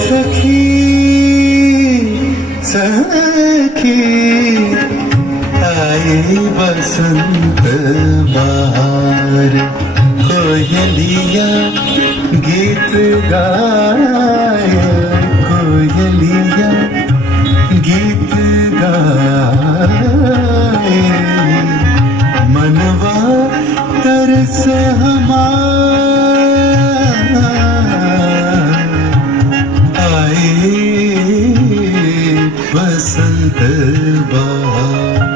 सखी सखी आई बसंत बहार कोयलिया गीत गाय कोयलिया गीत गाए मनवा तरस हमारा आए बसंत बहार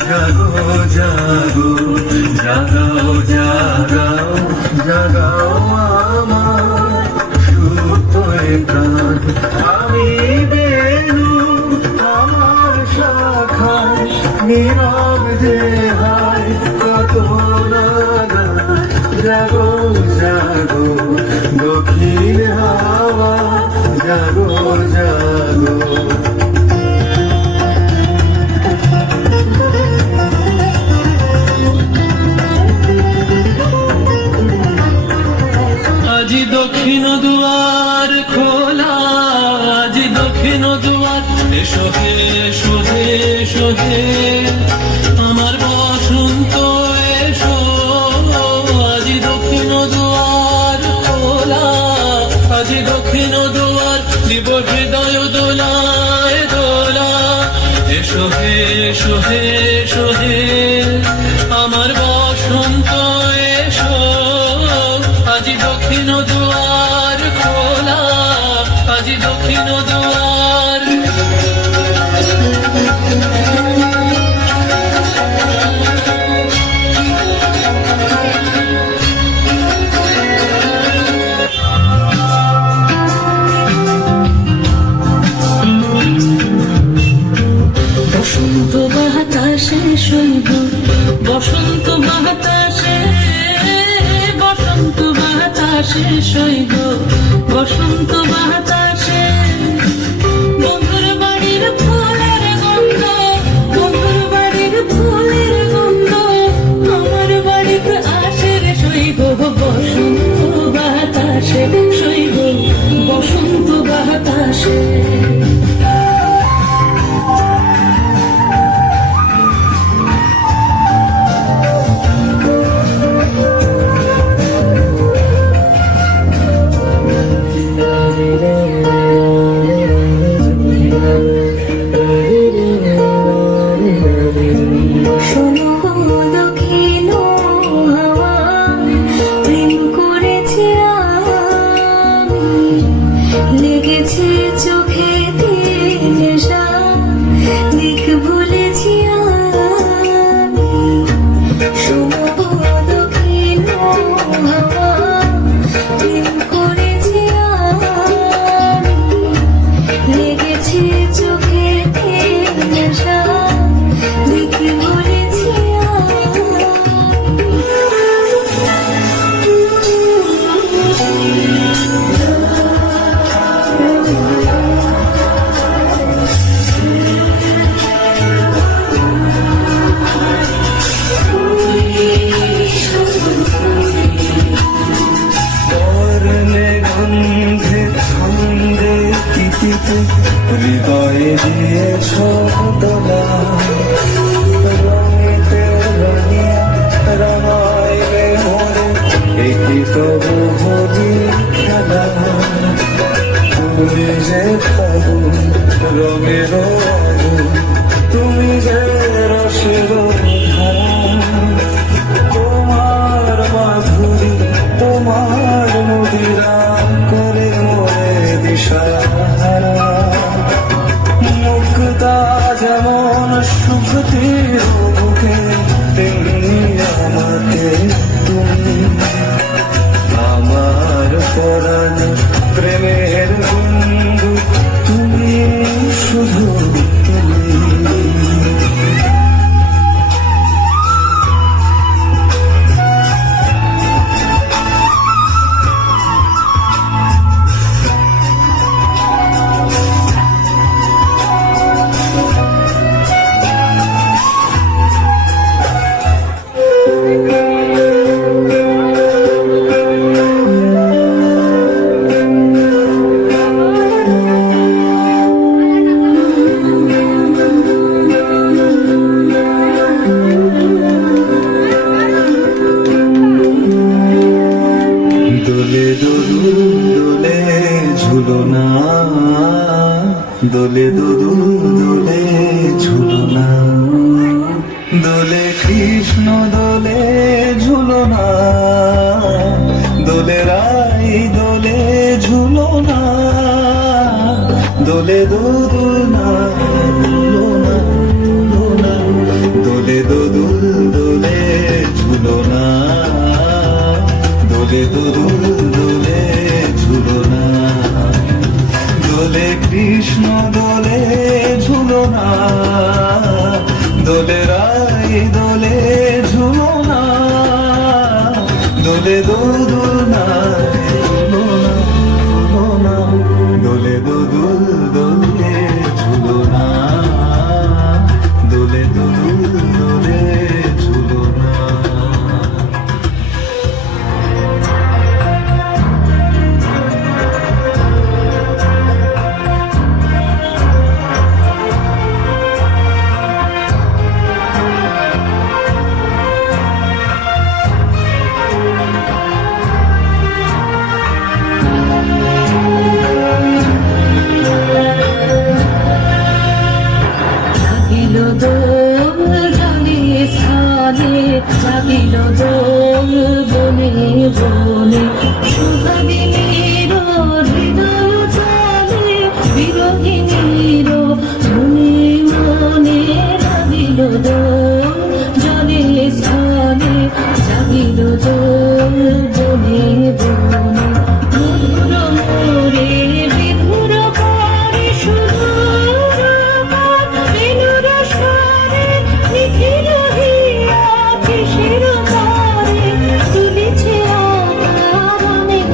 जागो जागो जागाओ जागाओ जागाओ আমার সুপ্ত প্রাণ আমি বেনু আমার শাখায় নীরব যে হায় কত নাগান জাগো জাগো দক্ষিণ হাওয়া জাগো জাগো দক্ষিণ দুয়ার খোলা আজি দক্ষিণ দুয়ার এসো হে এসো হে এসো হে আমার বসন্ত এসো আজি দক্ষিণ দুয়ার খোলা আজি দক্ষিণ দুয়ার দিব হৃদয় দোলায় দোলা এসো হে এসো হে এসো হে আমার বসন্ত এসো আজি দক্ষিণ দুয়ার খোলা আজি দক্ষিণ দুয়ার বসন্ত বাতাসে শৈব বসন্ত বাতাসে বসন্ত বাতাসে শৈব বসন্ত বাতাসে বন্ধুর বাড়ির ফুলের গন্ধ বন্ধুর বাড়ির ফুলের গন্ধ আমার বাড়িতে আসে রে শৈব বসন্ত বাতাসে শৈব বসন্ত বাতাসে হৃদয়ে দিয়েছ দোলা রঙিতে রঙিয়া রঙাইলে মোরে একই তবু হলি খেলা তুমি যে ফাগুন রঙের আগুন তুমি যে রসের তোমার মাধুরী তোমার নদীরা করে মোরে দিশাহারা মুক্তা যেমন সুখতির বুকে তেমনি আমাকে তুমি দোলে দুদুল দোলে ঝুলনা, দোলে কৃষ্ণ দোলে ঝুলনা, দোলে রাই দোলে ঝুলনা, দোলে দুদুলনা ঝুলনা, ঝুলনা, দোলে দুদুল দোলে ঝুলনা, দোলে দুদুল দোলে ঝুলনা, দোলে কৃষ্ণ দোলে ঝুলনা, দোলে রাই দোলে ঝুলনা, দোলে দুদুলনা ঝুলনা, ঝুলনা, দোলে দুদুল দোলে ঝুলনা, দোলে দুদুল দোলে ঝুলনা। জাগিল দোল বনে বনে, সুধাদিনীর হৃদয় জলে, বিরোহিনীর মনে মনে লাগিল দোল জলে স্থলে, জাগিল দোল বনে বনে, মধুর মোরে বিধুর করে সুদূর বেণুর স্বরে নিখিল হিয়া কিসের তারে তুলেছে আকারণে,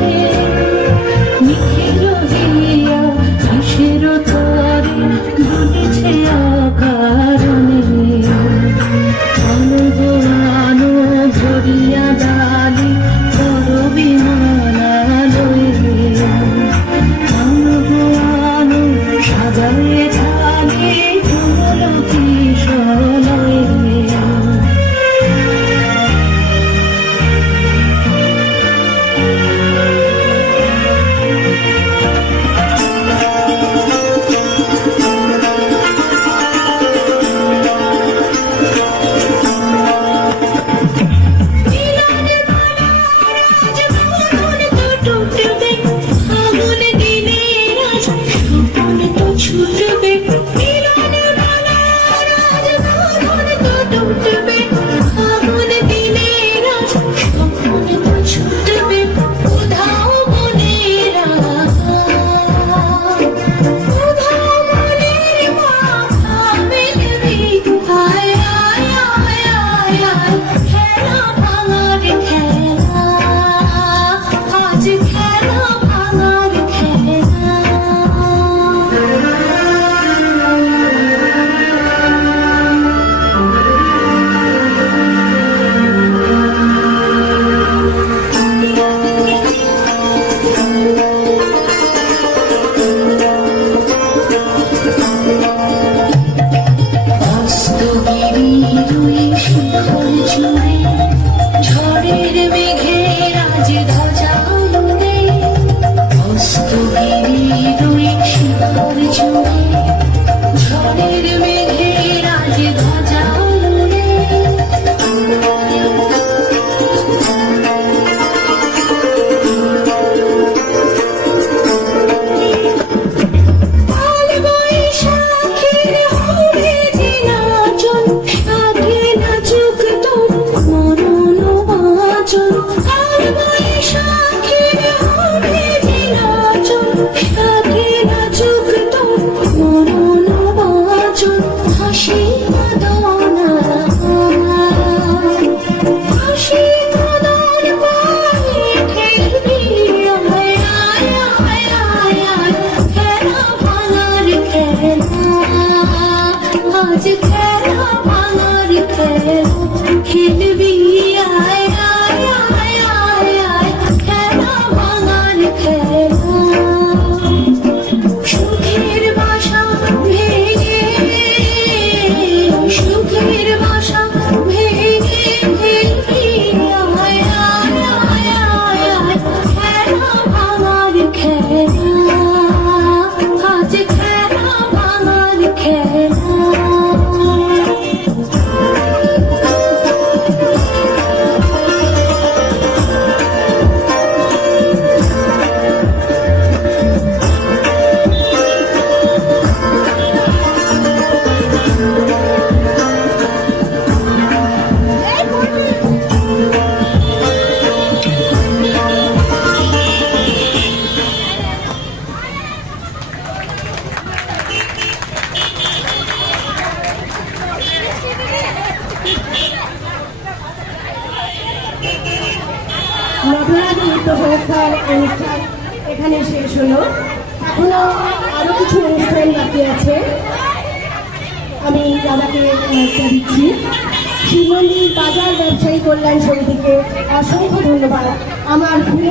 নিখিল হিয়া কিসের তারে তুলেছে আকারণে, অনুগণানো ভরিয়া ডালি করবি মালে ঘটনাটি নৃত্য সংস্থার অনুষ্ঠান এখানে শেষ হলো। এখনো আরো কিছু অনুষ্ঠান বাকি আছে। আমি দাদাকে একটা দিচ্ছি। শিব মন্দির বাজার ব্যবসায়ী কল্যাণ সমিতিকে অসংখ্য ধন্যবাদ আমার ঘুরে